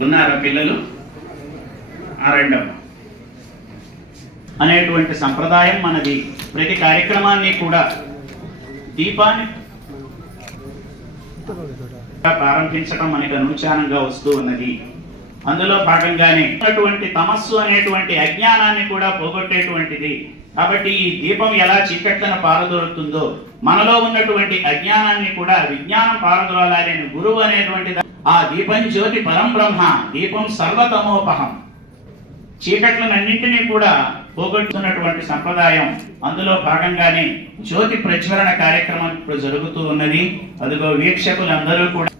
ఉన్నారా పిల్లలు? ఆ అనేటువంటి సంప్రదాయం మనది. ప్రతి కార్యక్రమాన్ని కూడా దీపాన్ని ప్రారంభించడం మనకి అనుచానంగా వస్తూ ఉన్నది. అందులో భాగంగానే అటువంటి తమస్సు అనేటువంటి అజ్ఞానాన్ని కూడా పోగొట్టేటువంటిది. కాబట్టి ఈ దీపం ఎలా చీకట్లను పారదోలుతుందో మనలో ఉన్నటువంటి అజ్ఞానాన్ని కూడా విజ్ఞానం పారదోలాలని గురువు అనేటువంటి ఆ దీపం జ్యోతి పరం బ్రహ్మ దీపం సర్వతమోపహం. చీకట్లనన్నింటినీ కూడా పోగొట్టుతున్నటువంటి సంప్రదాయం అందులో భాగంగానే జ్యోతి ప్రజ్వలన కార్యక్రమం ఇప్పుడు జరుగుతూ ఉన్నది. అదిగో వీక్షకులందరూ కూడా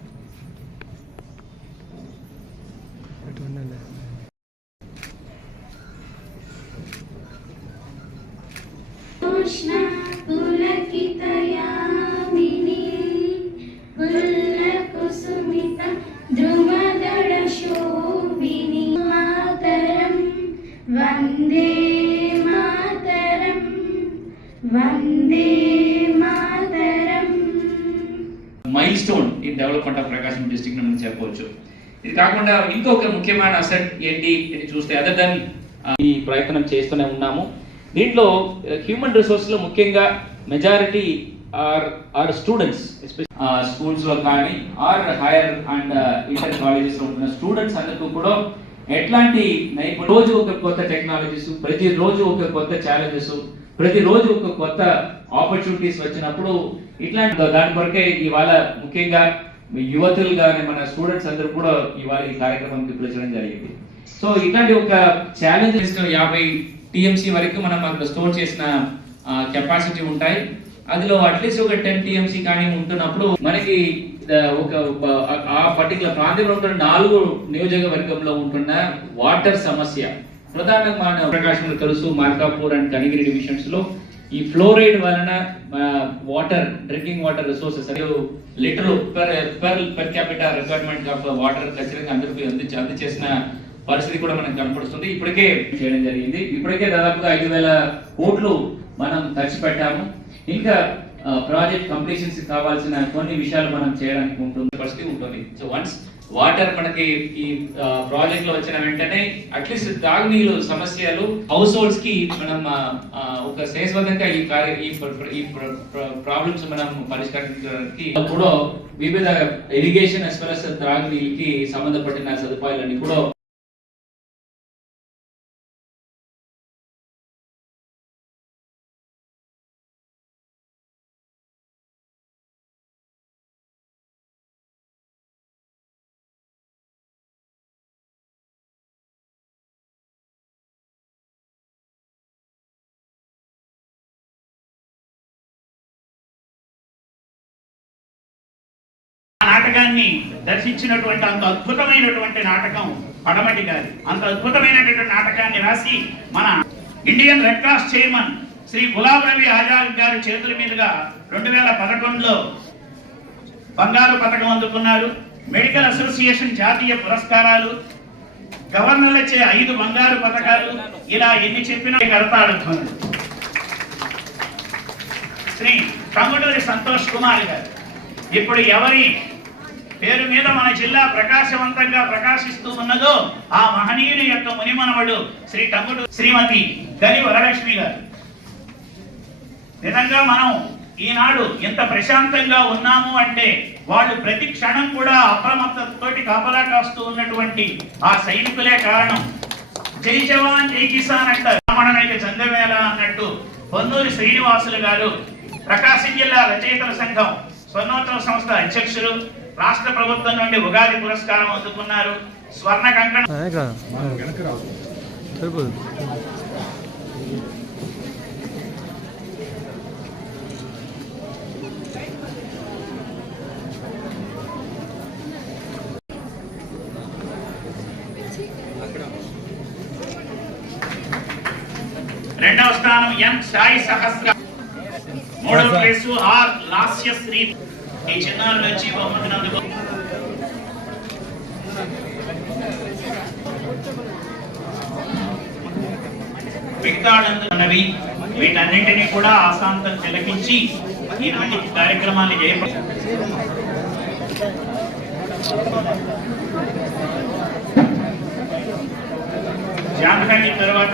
డిస్టిక్ మనం చెప్పవచ్చు. ఇది కాకుండా ఇంకొక ముఖ్యమైన అసెట్ ఏంటి అని చూస్తే అదర్ దెన్ ఈ ప్రయత్నం చేస్తూనే ఉన్నాము. దీంట్లో హ్యూమన్ రిసోర్స్లో ముఖ్యంగా majority are are students schools స్కూల్స్లో కానీ ఆర్ హైయర్ అండ్ ఇంటర్ కాలేజెస్లో ఉంటున్న స్టూడెంట్స్ అందరికీ కూడా ఎట్లాంటి నైపుణ్యం రోజు ఒక కొత్త టెక్నాలజీస్ ప్రతి రోజు ఒక కొత్త ఛాలెంజెస్ ప్రతిరోజు ఒక కొత్త ఆపర్చునిటీస్ వచ్చినప్పుడు ఇట్లాంటి దాని కొరకే ఇవాళ ముఖ్యంగా యువతులు కానీ మన స్టూడెంట్స్ అందరూ కూడా ఇవాళ ఈ కార్యక్రమానికి పిలిచడం జరిగింది. సో ఇట్లాంటి ఒక ఛాలెంజ్ యాభై టీఎంసీ వరకు మనం అందులో స్టోర్ చేసిన కెపాసిటీ ఉంటాయి. అందులో అట్లీస్ట్ ఒక టెన్ టీఎంసీ కానీ ఉంటున్నప్పుడు మనకి ఒక ఒక- ఆ పర్టికులర్ ప్రాంతంలో ఉంటున్న నాలుగు నియోజకవర్గంలో ఉంటున్న వాటర్ సమస్య. ప్రధానంగా మన ప్రకాశంలో తెలుసు మార్కాపూర్ అండ్ కనిగిరి డివిజన్స్లో ఈ ఫ్లోరైడ్ వలన water drinking water resources litre per per per capital requirement of water ఖచ్చితంగా అందరికీ అంది అందచేసిన పరిస్థితి కూడా మనకు కనపడుతుంది. ఇప్పటికే చేయడం జరిగింది. ఇప్పటికే దాదాపుగా ఐదు వేల కోట్లు మనం ఖర్చు పెట్టాము. ఇంకా ప్రాజెక్ట్ కంప్లీషన్స్ కావాల్సిన కొన్ని విషయాలు మనం చేయడానికి ఉంటుంది. పరిస్థితి ఉంటుంది. సో వన్స్ వాటర్ మనకి ఈ ప్రాజెక్ట్లో వచ్చిన వెంటనే అట్లీస్ట్ తాగునీరు సమస్యలు హౌస్ హోల్డ్స్కి మనం ఒక శాశ్వతంగా ఈ కార్య ఈ ప్రాబ్లమ్స్ మనం పరిష్కరించడానికి కూడా వివిధ ఇరిగేషన్ as వెల్ as త్రాగునీళ్ళకి సంబంధపడిన సదుపాయాలన్నీ కూడా సత్యాన్ని దర్శించినటువంటి అంత అద్భుతమైనటువంటి నాటకం పడమటి గారి. అంత అద్భుతమైనటువంటి నాటకాన్ని రాసి మన Indian red cross chairman Shri Gulab Ravi Azad గారి చేతుల మీదుగా రెండు వేల పదకొండులో బంగారు పథకం అందుకున్నారు. మెడికల్ అసోసియేషన్ జాతీయ పురస్కారాలు గవర్నర్లచే ఐదు బంగారు పథకాలు ఇలా ఎన్ని చెప్పినా కడతాడుతుంది శ్రీ టంగుటూరి సంతోష్ కుమార్ గారు. ఇప్పుడు ఎవరి పేరు మీద మన జిల్లా ప్రకాశవంతంగా ప్రకాశిస్తూ ఉన్నదో ఆ మహనీయుని యొక్క మునిమనవడు శ్రీ టంగుటూరు శ్రీమతి గని వరలక్ష్మి గారు. నిజంగా మనం ఈనాడు ఎంత ప్రశాంతంగా ఉన్నాము అంటే వాళ్ళు ప్రతి క్షణం కూడా అప్రమత్తతోటి కాపలా కాస్తూ ఉన్నటువంటి ఆ సైనికులే కారణం. జై జవాన్ జై కిసాన్ అంటారు. రామణనైతే చందవేల అన్నట్టు పొన్నూరి శ్రీనివాసులు గారు ప్రకాశం జిల్లా రచయితల సంఘం స్వర్ణోత్సవ సంస్థ అధ్యక్షులు. రాష్ట్ర ప్రభుత్వం నుండి ఉగాది పురస్కారం అందుకున్నారు. స్వర్ణ కంకణ. రెండవ స్థానం ఎన్ సాయి సహస్ర. మూడవ ప్లేసు ఆర్ లాస్యశ్రీ. ఈ చిన్నారుల నుంచి బహుమతిని అందుకో వీటన్నింటినీ కూడా ఆశాంతం తిలకించి ఈనాటి కార్యక్రమాన్ని జయప జాతకానికి తర్వాత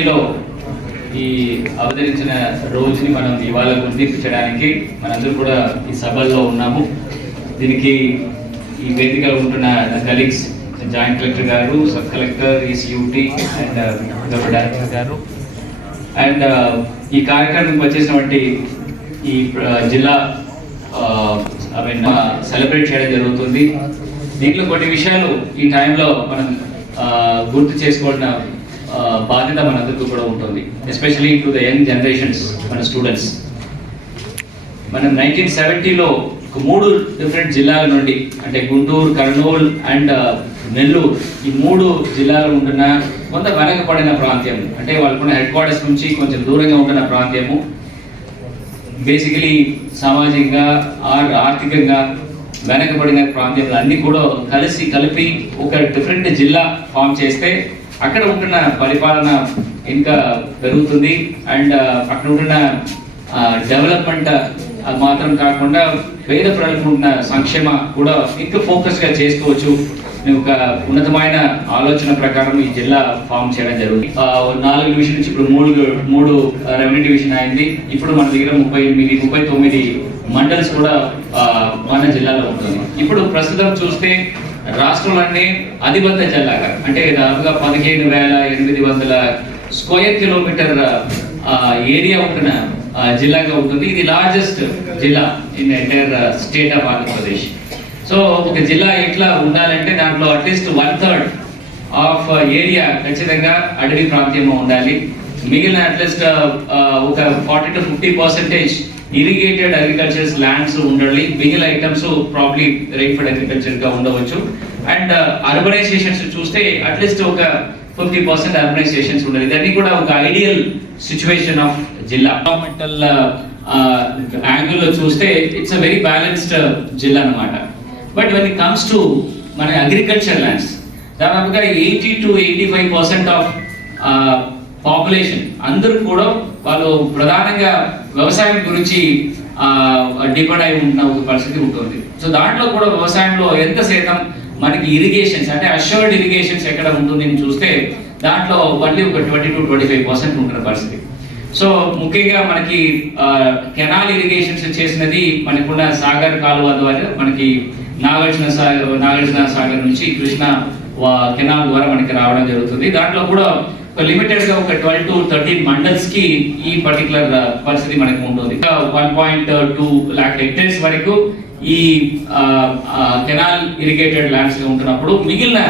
నైన్టీన్ ఈ అవతరించిన రోజుని మనం ఇవాళ గుర్తించడానికి మనందరూ కూడా ఈ సభల్లో ఉన్నాము. దీనికి ఈ వేదికలో ఉంటున్న colleagues joint collector garu sub collector ECUT and uh, director garu. And uh, ఈ కార్యక్రమం వచ్చేసినటువంటి ఈ uh, జిల్లా ఐ మీన్ సెలబ్రేట్ చేయడం జరుగుతుంది. దీంట్లో కొన్ని విషయాలు ఈ టైంలో మనం గుర్తు చేసుకోవాల్సిన బాధ్యత మనందరికీ కూడా ఉంటుంది especially to the young generations మన స్టూడెంట్స్ మనం నైన్టీన్ సెవెంటీలో ఒక మూడు డిఫరెంట్ జిల్లాల నుండి అంటే గుంటూరు కర్నూలు అండ్ uh, నెల్లూరు ఈ మూడు జిల్లాలు ఉంటున్న కొంత వెనకబడిన ప్రాంతం అంటే వాళ్ళకున్న హెడ్ క్వార్టర్స్ నుంచి కొంచెం దూరంగా ఉంటున్న ప్రాంతము. బేసికలీ సామాజికంగా ఆర్ ఆర్థికంగా వెనకబడిన ప్రాంతాలు అన్ని కూడా కలిసి కలిపి ఒక డిఫరెంట్ జిల్లా ఫామ్ చేస్తే అక్కడ ఉంటున్న పరిపాలన ఇంకా పెరుగుతుంది. అండ్ అక్కడ ఉంటున్న డెవలప్మెంట్ మాత్రం కాకుండా పేద ప్రజలకు ఉన్న సంక్షేమ కూడా ఇంకా ఫోకస్గా చేసుకోవచ్చు. ఒక ఉన్నతమైన ఆలోచన ప్రకారం ఈ జిల్లా ఫామ్ చేయడం జరుగుతుంది. నాలుగు డివిజన్ నుంచి ఇప్పుడు మూడు మూడు రెవెన్యూ డివిజన్ అయింది. ఇప్పుడు మన దగ్గర ముప్పై ఎనిమిది ముప్పై తొమ్మిది మండల్స్ కూడా మన జిల్లాలో ఉంటుంది ఇప్పుడు ప్రస్తుతం చూస్తే రాష్ట్రంలోనే అతిపెద్ద జిల్లాగా అంటే దాదాపుగా పదిహేను వేల ఎనిమిది వందల స్క్వేర్ కిలోమీటర్ ఏరియా ఉంటున్న ఆ, జిల్లాగా ఉంటుంది. ఇది లార్జెస్ట్ జిల్లా in entire state of Andhra Pradesh so ఒక జిల్లా ఎట్లా ఉండాలంటే దాంట్లో at least one third of area ఖచ్చితంగా అడవి ప్రాంతంలో ఉండాలి. మిగిలిన అట్లీస్ట్ uh, uh, ఒక forty to fifty percentage irrigated agricultures lands ఉండాలి మిగిలిన ఐటమ్స్ ప్రాబ్లీ రైఫర్డ్ అగ్రికల్చర్గా ఉండవచ్చు. అండ్ అర్బనైజేషన్స్ uh, చూస్తే అట్లీస్ట్ ఒక ఫిఫ్టీ పర్సెంట్ అర్బనైజేషన్స్ ఉండాలి ఇదన్నీ కూడా ఒక ఐడియల్ సిచ్యువేషన్ ఆఫ్ జిల్లా. గవర్నమెంటల్ యాంగిల్లో uh, uh, చూస్తే ఇట్స్ అ వెరీ బ్యాలెన్స్డ్ జిల్లా అన్నమాట. But when it comes to మన అగ్రికల్చర్ ల్యాండ్స్ దాదాపుగా eighty to eighty five percent of population అందరూ కూడా వాళ్ళు ప్రధానంగా వ్యవసాయం గురించి డిపెండ్ అయి ఉన్న ఒక పరిస్థితి ఉంటుంది. సో దాంట్లో కూడా వ్యవసాయంలో ఎంత శాతం మనకి ఇరిగేషన్స్ అంటే అష్యూర్డ్ ఇరిగేషన్స్ ఎక్కడ ఉంటుంది అని చూస్తే దాంట్లో మళ్ళీ ఒక twenty to twenty five percent ఉంటున్న పరిస్థితి. సో ముఖ్యంగా మనకి కెనాల్ ఇరిగేషన్స్ చేసినది మనకున్న సాగర్ కాలువ ద్వారా మనకి నాగార్జున సాగర్ నాగార్జున సాగర్ నుంచి కృష్ణ కెనాల్ ద్వారా మనకి రావడం జరుగుతుంది. దాంట్లో కూడా లిమిటెడ్గా ఒక ట్వెల్వ్ టు థర్టీన్ మండల్స్కి ఈ పర్టికులర్ uh, పరిస్థితి మనకు ఉంటుంది one point two lakh hectares వరకు ఈ కెనాల్ ఇరిగేటెడ్ ల్యాండ్స్గా ఉంటున్నప్పుడు మిగిలిన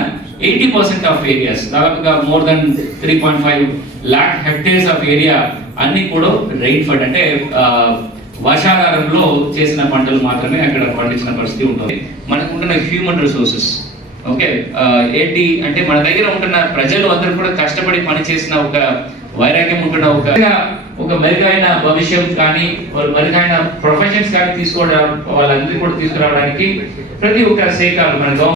ఎయిటీ పర్సెంట్ ఆఫ్ ఏరియాస్ దాదాపుగా more than three point five lakh hectares of area అన్ని కూడా రెయిన్ ఫడ్ అంటే uh, వర్షాధారంలో చేసిన పంటలు మాత్రమే అక్కడ పండించిన పరిస్థితి ఉంటుంది. మనకు ఉంటున్న హ్యూమన్ రిసోర్సెస్ ఓకే ఏంటి అంటే మన దగ్గర ఉంటున్న ప్రజలు అందరూ కూడా కష్టపడి పని చేసిన ఒక వైరాగ్యం ఉంటున్న ఒక ఒక మెరుగైన భవిష్యం కానీ వాళ్ళు మెరుగైన ప్రొఫెషన్స్ కానీ తీసుకోవడం వాళ్ళందరినీ కూడా తీసుకురావడానికి ప్రతి ఒక్క శాఖ మన